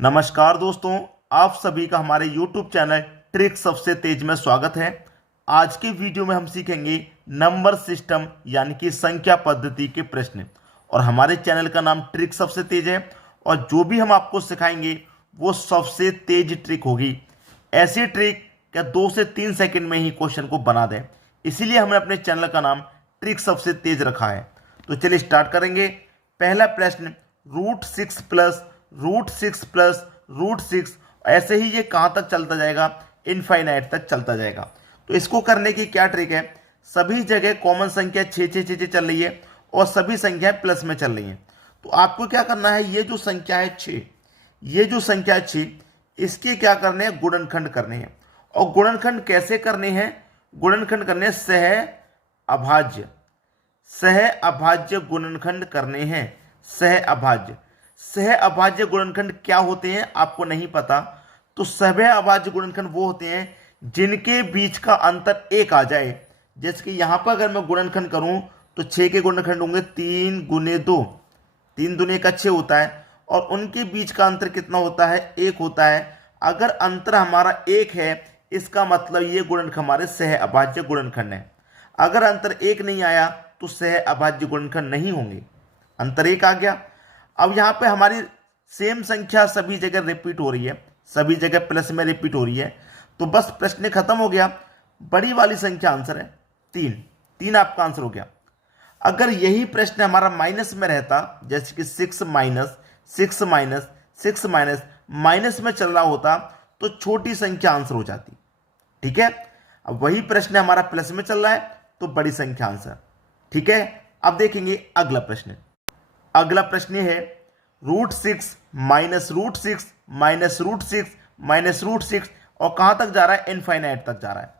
नमस्कार दोस्तों, आप सभी का हमारे YouTube चैनल ट्रिक सबसे तेज में स्वागत है। आज की वीडियो में हम सीखेंगे नंबर सिस्टम यानी कि संख्या पद्धति के प्रश्न। और हमारे चैनल का नाम ट्रिक सबसे तेज है और जो भी हम आपको सिखाएंगे वो सबसे तेज ट्रिक होगी। ऐसी ट्रिक क्या 2 से 3 सेकंड में ही क्वेश्चन को बना दें, इसीलिए हमने अपने चैनल का नाम ट्रिक सबसे तेज रखा है। तो चलिए स्टार्ट करेंगे। पहला प्रश्न, √6 प्लस √6 प्लस √6, ऐसे ही ये कहाँ तक चलता जाएगा? इनफाइनाइट तक चलता जाएगा। तो इसको करने की क्या ट्रिक है? सभी जगह कॉमन संख्या 6 चल रही है और सभी संख्याएं प्लस में चल रही हैं। तो आपको क्या करना है, ये जो संख्या है 6, ये जो संख्या है 6, इसके क्या करने हैं? गुणनखंड करने हैं। और गुणनखंड कैसे करने हैं? गुणनखंड करने सह अभाज्य, सह अभाज्य गुणनखंड करने हैं। सह अभाज्य, सह अभाज्य गुणनखंड क्या होते हैं आपको नहीं पता? तो सह अभाज्य गुणनखंड वो होते हैं जिनके बीच का अंतर 1 आ जाए। जैसे कि यहां पर अगर मैं गुणनखंड करूं तो 6 के गुणनखंड होंगे 3 गुने 2, 3 दूने का 6 होता है और उनके बीच का अंतर कितना होता है? 1 होता है। अगर अंतर हमारा 1 है, इसका मतलब ये गुणनखंड हमारे सह अभाज्य गुणनखंड है। अगर अंतर 1 नहीं आया तो सह अभाज्य गुणनखंड नहीं होंगे। अंतर 1 आ गया। अब यहाँ पे हमारी सेम संख्या सभी जगह रिपीट हो रही है, सभी जगह प्लस में रिपीट हो रही है, तो बस प्रश्न खत्म हो गया। बड़ी वाली संख्या आंसर है 3, 3 आपका आंसर हो गया। अगर यही प्रश्न हमारा माइनस में रहता, जैसे कि 6 माइनस 6 माइनस 6 माइनस माइनस में चल रहा होता, तो छोटी संख्या आंसर हो जाती। ठीक है, अब वही प्रश्न हमारा प्लस में चल रहा है तो बड़ी संख्या आंसर। ठीक है, अब देखेंगे अगला प्रश्न। अगला प्रश्न है √6 माइनस √6 माइनस √6 माइनस √6, और कहां तक जा रहा है? इनफाइनाइट तक जा रहा है।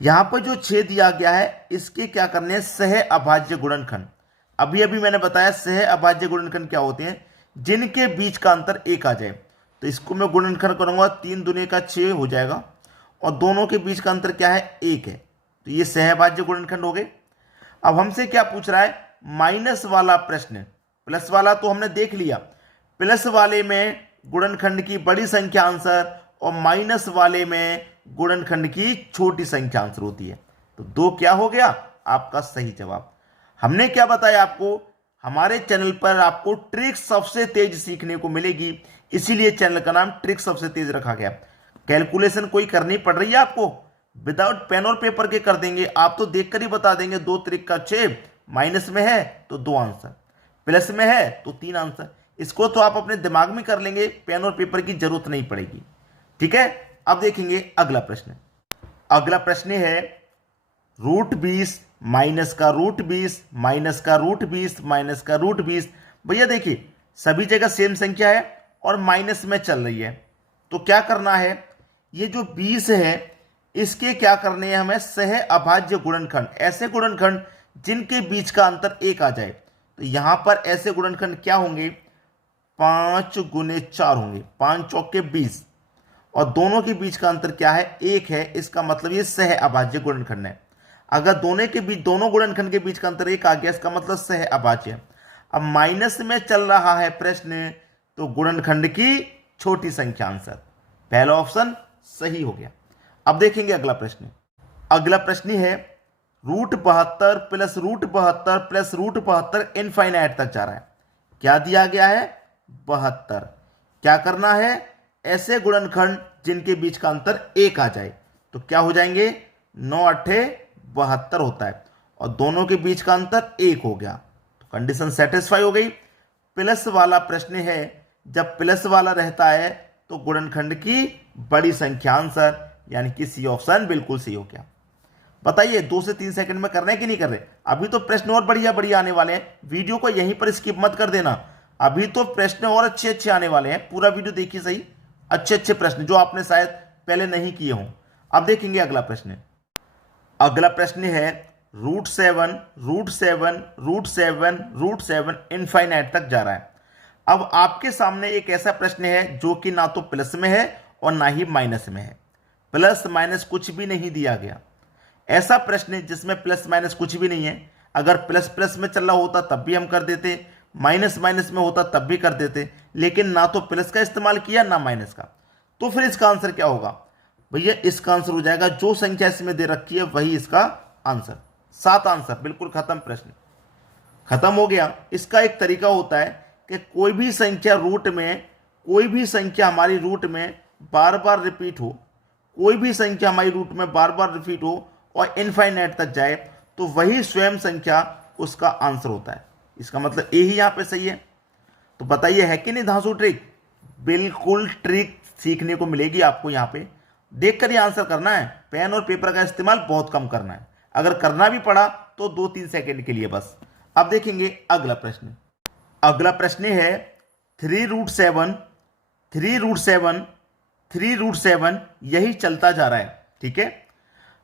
यहां पर जो 6 दिया गया है, इसके क्या करने हैं? सह अभाज्य गुणनखंड। अभी अभी मैंने बताया सह अभाज्य गुणनखंड क्या होते हैं, जिनके बीच का अंतर 1 आ जाए। तो इसको मैं गुणनखंड करूंगा, 3 दूने का 6 हो जाएगा और दोनों के बीच का अंतर क्या है? 1 है। तो ये सह अभाज्य गुणनखंड हो गए। अब हमसे क्या पूछ रहा है? माइनस वाला प्रश्न। प्लस वाला तो हमने देख लिया, प्लस वाले में गुणनखंड की बड़ी संख्या आंसर और माइनस वाले में गुणनखंड की छोटी संख्या आंसर होती है। तो 2 क्या हो गया आपका सही जवाब। हमने क्या बताया आपको? हमारे चैनल पर आपको ट्रिक सबसे तेज सीखने को मिलेगी, इसीलिए चैनल का नाम ट्रिक सबसे तेज रखा गया। कैलकुलेशन कोई करनी पड़ रही है आपको? विदाउट पेन और पेपर के कर देंगे, आप तो देखकर ही बता देंगे। 2 त्रिक का 6, माइनस में है तो 2 आंसर, प्लस में है तो 3 आंसर। इसको तो आप अपने दिमाग में कर लेंगे, पेन और पेपर की जरूरत नहीं पड़ेगी। ठीक है, अब देखेंगे अगला प्रश्न। अगला प्रश्न है √20 माइनस का √20 माइनस का √20 माइनस का √20। भैया देखिए, सभी जगह सेम संख्या है और माइनस में चल रही है, तो क्या करना है? ये जो 20 है, इसके क्या करने हैं हमें? सह अभाज्य गुणनखंड, ऐसे गुणनखंड जिनके बीच का अंतर 1 आ जाए। तो यहां पर ऐसे गुणनखंड क्या होंगे? 5 गुने 4 होंगे, 5 चौके 20, और दोनों के बीच का अंतर क्या है? 1 है। इसका मतलब ये सह अभाज्य गुणनखंड है। अगर दोनों गुणनखंड के बीच का अंतर 1 आ गया, इसका मतलब सह अभाज्य है। अब माइनस में चल रहा है प्रश्न, तो गुणनखंड की छोटी संख्या आंसर। पहला ऑप्शन सही हो गया। अब देखेंगे अगला प्रश्न। अगला प्रश्न है √72 प्लस √72 प्लस √72 इनफाइनाइट तक जा रहा है। क्या दिया गया है? 72। क्या करना है? ऐसे गुणनखंड जिनके बीच का अंतर 1 आ जाए, तो क्या हो जाएंगे? 9 8 72 होता है और दोनों के बीच का अंतर 1 हो गया, तो कंडीशन सेटिस्फाई हो गई। प्लस वाला प्रश्न है, जब प्लस वाला रहता है तो गुणनखंड की बड़ी संख्या आंसर, यानी कि सी ऑप्शन बिल्कुल सही हो गया। बताइए 2 से 3 सेकंड में कर रहे हैं कि नहीं कर रहे? अभी तो प्रश्न और बढ़िया बढ़िया आने वाले हैं, वीडियो को यहीं पर स्किप मत कर देना। अभी तो प्रश्न और अच्छे अच्छे आने वाले हैं, पूरा वीडियो देखिए सही। अच्छे अच्छे प्रश्न जो आपने शायद पहले नहीं किए हों। अब देखेंगे अगला प्रश्न। अगला प्रश्न है √7 √7 √7 √7 इनफाइनाइट तक जा रहा है। अब आपके सामने एक ऐसा प्रश्न है जो कि ना तो प्लस में है और ना ही माइनस में है। प्लस माइनस कुछ भी नहीं दिया गया। ऐसा प्रश्न जिसमें प्लस माइनस कुछ भी नहीं है, अगर प्लस प्लस में चल रहा होता तब भी हम कर देते, माइनस माइनस में होता तब भी कर देते, लेकिन ना तो प्लस का इस्तेमाल किया ना माइनस का। तो फिर इसका आंसर क्या होगा भैया? इसका आंसर हो जाएगा जो संख्या इसमें दे रखी है वही इसका आंसर। 7 आंसर, बिल्कुल खत्म, प्रश्न खत्म हो गया। इसका एक तरीका होता है कि कोई भी संख्या रूट में, कोई भी संख्या हमारी रूट में बार बार रिपीट हो, कोई भी संख्या हमारी रूट में बार बार रिपीट हो और इनफाइनाइट तक जाए, तो वही स्वयं संख्या उसका आंसर होता है। इसका मतलब ए ही यहां पे सही है। तो बताइए है कि नहीं धांसू ट्रिक? बिल्कुल ट्रिक सीखने को मिलेगी आपको। यहां पे देखकर ही आंसर करना है। पेन और पेपर का इस्तेमाल बहुत कम करना है, अगर करना भी पड़ा तो 2-3 सेकंड के लिए बस। अब देखेंगे अगला प्रश्न। अगला प्रश्न है 3√7, 3√7, 3√7 यही चलता जा रहा है। ठीक है,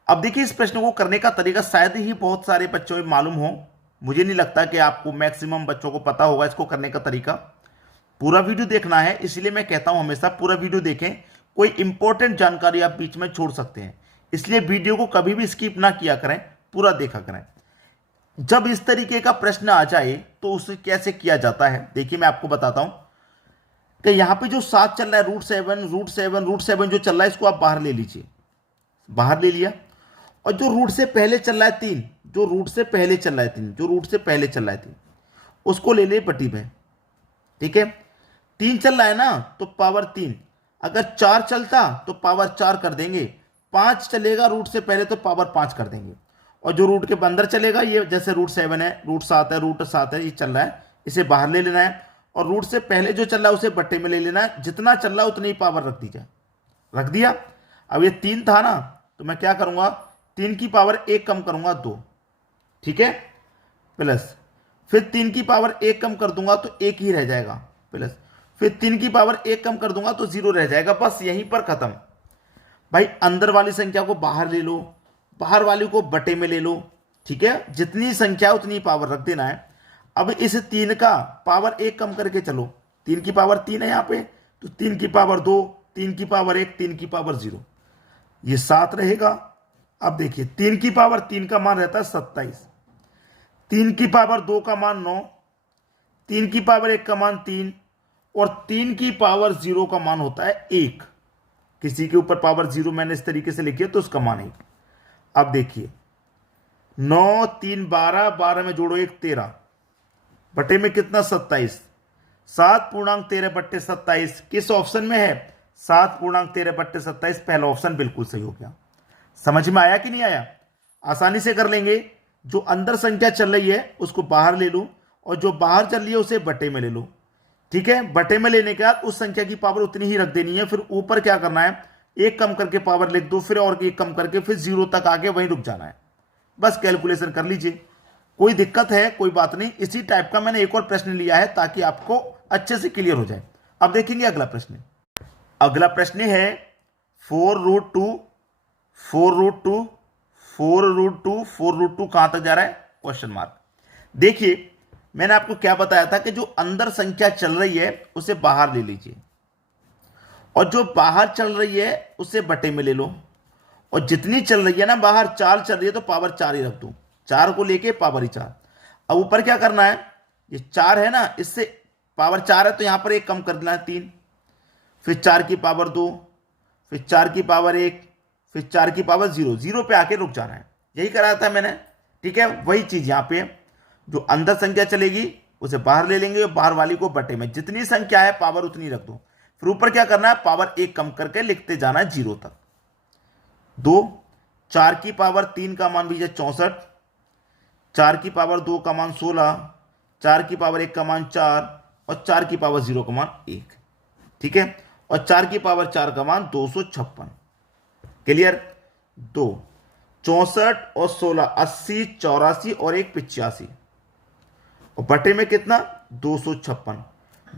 अब देखिए इस प्रश्न को करने का तरीका शायद ही बहुत सारे बच्चों में मालूम हो। मुझे नहीं लगता कि आपको मैक्सिमम बच्चों को पता होगा इसको करने का तरीका। पूरा वीडियो देखना है, इसलिए मैं कहता हूं हमेशा पूरा वीडियो देखें। कोई इंपॉर्टेंट जानकारी आप बीच में छोड़ सकते हैं, इसलिए वीडियो को कभी भी स्किप ना किया करें, पूरा देखा करें। जब इस तरीके का प्रश्न आ जाए तो उसे कैसे किया जाता है, देखिए मैं आपको बताता हूं कि यहां पे जो 7 चल रहा है, √7 जो चल रहा है, इसको आप बाहर ले लीजिए। बाहर ले लिया। और जो रूट से पहले चल रहा है 3, जो रूट से पहले चल रहा है 3, जो रूट से पहले चल रहा है 3, उसको ले ले पट्टी में। ठीक है, 3 चल रहा है ना, तो पावर 3। अगर 4 चलता तो पावर 4 कर देंगे। 5 चलेगा रूट से पहले तो पावर 5 कर देंगे। और जो रूट के अंदर चलेगा, ये जैसे √7 है, √7 है, √7 है, ये चल रहा है, इसे बाहर ले लेना है। और रूट से पहले जो चल रहा है उसे बट्टे में ले लेना है। जितना चल रहा है उतनी ही पावर रख दीजिए। रख दिया। अब ये 3 था ना, तो मैं क्या करूंगा, 3 की पावर 1 कम करूंगा 2। ठीक है, प्लस फिर 3 की पावर 1 कम कर दूंगा तो 1 ही रह जाएगा, प्लस फिर 3 की पावर 1 कम कर दूंगा तो 0 रह जाएगा। बस यहीं पर खत्म। भाई अंदर वाली संख्या को बाहर ले लो, बाहर वाली को बटे में ले लो। ठीक है, जितनी संख्या उतनी पावर रख देना है। अब इस 3 का पावर 1 कम करके चलो। 3 की पावर 3 है यहां पे, तो 3 की पावर 2, 3 की पावर 1, 3 की पावर 0, ये 7 रहेगा। अब देखिए 3 की पावर 3 का मान रहता है 27, 3 की पावर 2 का मान 9, 3 की पावर 1 का मान 3, और 3 की पावर 0 का मान होता है 1। किसी के ऊपर पावर 0 मैंने इस तरीके से लिखी है तो उसका मान 1। अब देखिए 9, 3, 12, 12 में जोड़ो 1, 13, बटे में कितना 27, 7.13 बट्टे 27 किस ऑप्शन में है? 7.13 बट्टे 27, पहला ऑप्शन बिल्कुल सही हो गया। समझ में आया कि नहीं आया? आसानी से कर लेंगे। जो अंदर संख्या चल रही है उसको बाहर ले लो, और जो बाहर चल रही है उसे बटे में ले लो। ठीक है, बटे में लेने के बाद उस संख्या की पावर उतनी ही रख देनी है। फिर ऊपर क्या करना है, 1 कम करके पावर लिख दो, फिर और 1 कम करके फिर 0 तक आके वहीं रुक जाना है। बस कैलकुलेशन कर लीजिए। कोई दिक्कत है कोई बात नहीं। इसी टाइप का मैंने एक और प्रश्न लिया है ताकि आपको अच्छे से क्लियर हो जाए। अब देखेंगे अगला प्रश्न। अगला प्रश्न है 4√2, 4√2, 4√2, 4√2 कहां तक जा रहा है? Question mark. देखिए मैंने आपको क्या बताया था कि जो अंदर संख्या चल रही है उसे बाहर ले लीजिए, और जो बाहर चल रही है उसे बटे में ले लो। और जितनी चल रही है ना, बाहर 4 चल रही है तो पावर 4 ही रख दो, 4 को लेके पावर ही 4। अब ऊपर क्या करना है, ये 4 है ना, इससे पावर 4 है तो यहां पर 1 कम कर देना है 3, फिर 4 की पावर 2, फिर 4 की पावर 1, फिर 4 की पावर 0, 0 पे आके रुक जाना है। यही कराया था मैंने। ठीक है, वही चीज यहां पे, जो अंदर संख्या चलेगी उसे बाहर ले लेंगे, बाहर वाली को बटे में, जितनी संख्या है पावर उतनी रख दो। फिर ऊपर क्या करना है, पावर 1 कम करके लिखते जाना है 0 तक। 2, 4 की पावर 3 का मान भी 64, 4 की पावर 2 का मान 16, 4 की पावर 1 का मान 4, और 4 की पावर 0 का मान 1। ठीक है, और 4 की पावर 4 का मान 256। क्लियर? 2, 64 और 16, 80, 84 और 1, 85, और बटे में कितना 256।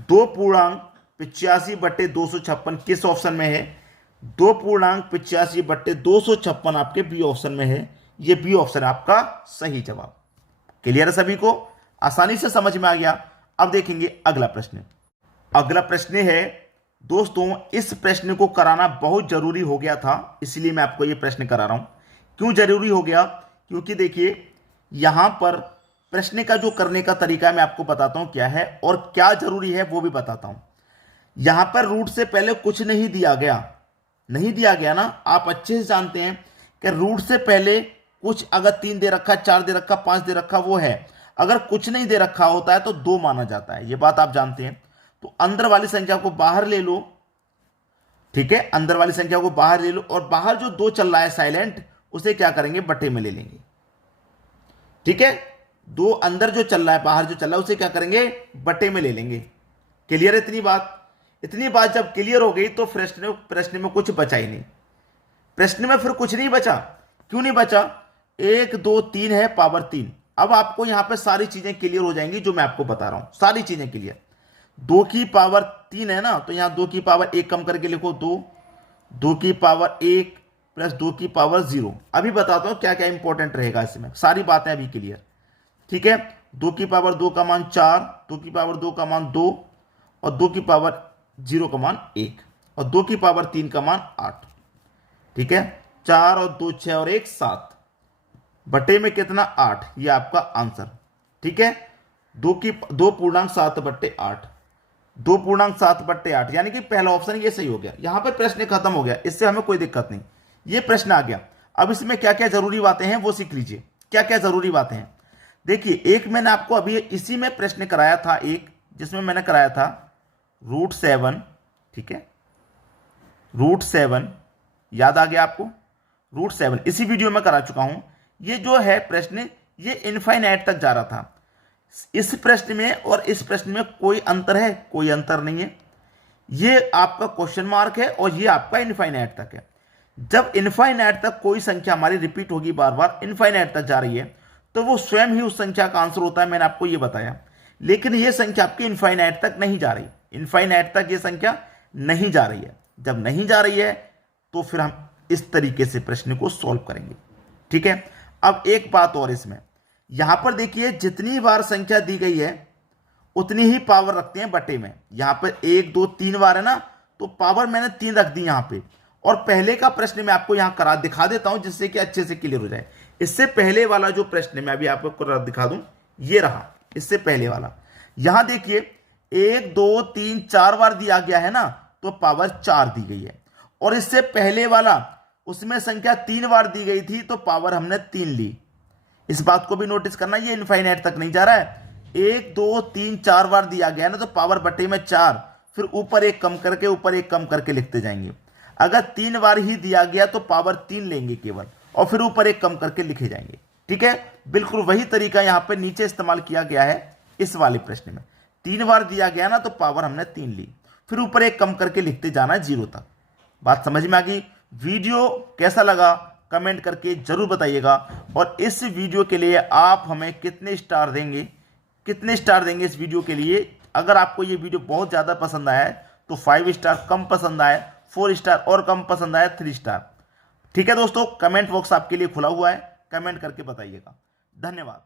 2.85 बटे 256 किस ऑप्शन में है? 2.85 बटे 256 आपके बी ऑप्शन में है। ये बी ऑप्शन आपका सही जवाब। क्लियर है सभी को? आसानी से समझ में आ गया। अब देखेंगे अगला प्रश्न। अगला प्रश्न है दोस्तों, इस प्रश्न को कराना बहुत जरूरी हो गया था, इसलिए मैं आपको यह प्रश्न करा रहा हूं। क्यों जरूरी हो गया? क्योंकि देखिए यहां पर प्रश्न का जो करने का तरीका मैं आपको बताता हूं क्या है, और क्या जरूरी है वो भी बताता हूं। यहां पर रूट से पहले कुछ नहीं दिया गया, नहीं दिया गया ना। आप अच्छे से जानते हैं कि रूट से पहले कुछ अगर 3 दे रखा, 4 दे रखा, 5 दे रखा वो है। अगर कुछ नहीं दे रखा होता है तो 2 माना जाता है, ये बात आप जानते हैं। तो अंदर वाली संख्या को बाहर ले लो, ठीक है, अंदर वाली संख्या को बाहर ले लो, और बाहर जो 2 चल रहा है साइलेंट, उसे क्या करेंगे, बटे में ले लेंगे। ठीक है, 2 अंदर जो चल रहा है, बाहर जो चल रहा है, उसे क्या करेंगे, बटे में ले लेंगे। क्लियर है इतनी बात? इतनी बात जब क्लियर हो गई तो प्रश्न में कुछ बचा ही नहीं। प्रश्न में फिर कुछ नहीं बचा। क्यों नहीं बचा? 1 2 3 है, पावर 3। अब आपको यहां पे सारी चीजें क्लियर हो जाएंगी जो मैं आपको बता रहा हूं, सारी चीजें क्लियर। 2 की पावर 3 है ना, तो यहां 2 की पावर 1 कम करके लिखो 2, 2 की पावर 1 प्लस 2 की पावर 0। अभी बताता हूं क्या क्या इंपॉर्टेंट रहेगा इसमें, सारी बातें अभी क्लियर। ठीक है, 2 की पावर 2 का मान 4, 2 की पावर 2 का मान 2, और 2 की पावर 0 का मान 1, और 2 की पावर 3 का मान 8। ठीक है, 4 और 2 6 और 1 7, बटे में कितना, 8। ये आपका आंसर। ठीक है, 2 पूर्णांक 7 बट्टे 8, 2 पूर्णांक 7 बट्टे 8, यानी कि पहला ऑप्शन ये सही हो गया। यहां पर प्रश्न खत्म हो गया, इससे हमें कोई दिक्कत नहीं, ये प्रश्न आ गया। अब इसमें क्या क्या जरूरी बातें हैं वो सीख लीजिए। क्या क्या जरूरी बातें हैं, देखिए। एक मैंने आपको अभी इसी में प्रश्न कराया था, एक जिसमें मैंने कराया था √7। ठीक है, √7 याद आ गया आपको? √7 इसी वीडियो में करा चुका हूं। ये जो है प्रश्न, ये इनफाइनाइट तक जा रहा था। इस प्रश्न में और इस प्रश्न में कोई अंतर है? कोई अंतर नहीं है। ये आपका क्वेश्चन मार्क है और ये आपका इनफाइनाइट तक है। जब इनफाइनाइट तक कोई संख्या हमारी रिपीट होगी, बार बार इनफाइनाइट तक जा रही है, तो वो स्वयं ही उस संख्या का आंसर होता है, मैंने आपको ये बताया। लेकिन ये संख्या आपकी इनफाइनाइट तक नहीं जा रही, इनफाइनाइट तक ये संख्या नहीं जा रही है। जब नहीं जा रही है तो फिर हम इस तरीके से प्रश्न को सॉल्व करेंगे। ठीक है, अब एक बात और इसमें, यहां पर देखिए जितनी बार संख्या दी गई है उतनी ही पावर रखते हैं बटे में। यहां पर 1 2 3 बार है ना, तो पावर मैंने 3 रख दी यहां पे। और पहले का प्रश्न मैं आपको यहां करा दिखा देता हूं जिससे कि अच्छे से क्लियर हो जाए। इससे पहले वाला जो प्रश्न मैं अभी आपको करा दिखा दूं, ये रहा इससे पहले वाला। यहां देखिए 1 2 3 4 बार दिया गया है ना, तो पावर 4 दी गई है। और इससे पहले वाला, उसमें संख्या 3 बार दी गई थी तो पावर हमने 3 ली। इस बात को भी नोटिस करना, ये इनफाइनाइट तक नहीं जा रहा है। 1 2 3 4 बार दिया गया ना, तो पावर बटे में 4, फिर ऊपर 1 कम करके, ऊपर 1 कम करके लिखते जाएंगे। अगर 3 बार ही दिया गया तो पावर 3 लेंगे केवल, और फिर ऊपर 1 कम करके लिखे जाएंगे। ठीक है, बिल्कुल वही तरीका यहां पर नीचे इस्तेमाल किया गया है इस वाले प्रश्न में। 3 बार दिया गया ना, तो पावर हमने 3 ली, फिर ऊपर 1 कम करके लिखते जाना 0 तक। बात समझ में आ गई? वीडियो कैसा लगा कमेंट करके जरूर बताइएगा। और इस वीडियो के लिए आप हमें कितने स्टार देंगे, कितने स्टार देंगे इस वीडियो के लिए? अगर आपको ये वीडियो बहुत ज़्यादा पसंद आया है तो 5 स्टार, कम पसंद आए 4 स्टार, और कम पसंद आए 3 स्टार। ठीक है दोस्तों, कमेंट बॉक्स आपके लिए खुला हुआ है, कमेंट करके बताइएगा। धन्यवाद।